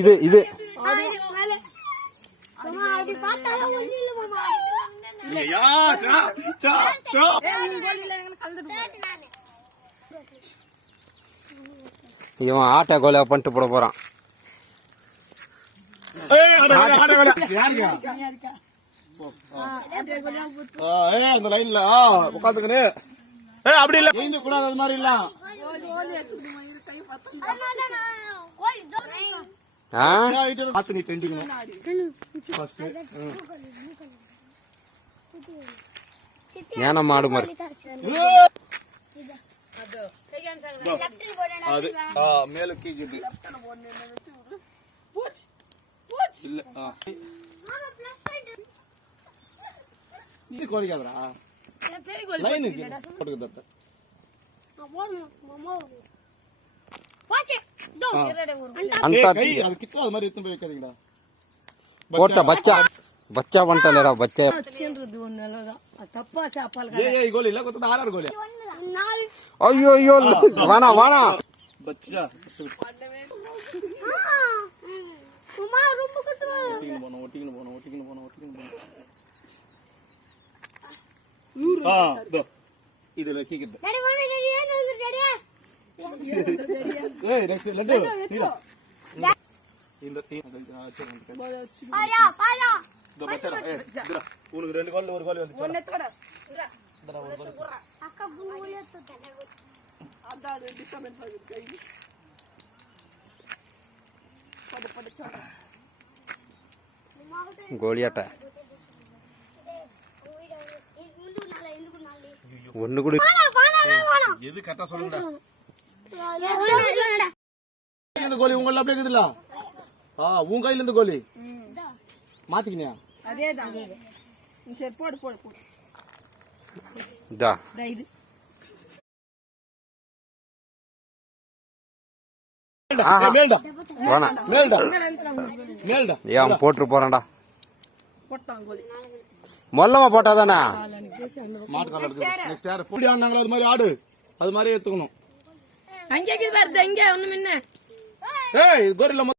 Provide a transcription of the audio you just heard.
இது இது இவன் ஆட்டை கோலை பண்ணிட்டு போட போறான். அந்த லைன்ல உட்காந்துக்கிட்டு அப்படி இல்ல கூடாது, அது மாதிரி இல்ல. ஏன மாடு மாதிரி அது மேல கீழே இல்ல கோரிக்காதரா லைன் போட்டுக்கிட்ட போட்ட பச்சா பச்சா பண்ணிட்டா பச்சா ஐயோ ஐயோ வாணா வாணா பச்சா இதுல கேக்குது உனக்கு 2 கோல் 1 கோல் வந்து கோலியாட்ட ஒண்ணு கூட எது கரெக்டா சொல்லுங்க. கோலி உங்க அப்படியே இருக்குதுல்ல, உன் கையில இருந்து கோலி மாத்திக்கினியா? அதேதான். சரி போடு போடு போடு. இது போட்டு போறான்டா. மொல்லமா போட்டாதானா அது மாதிரி ஆடு அது மாதிரி எடுத்துக்கணும். அங்கே வருது, இங்க ஒண்ணு முன்ன கோரில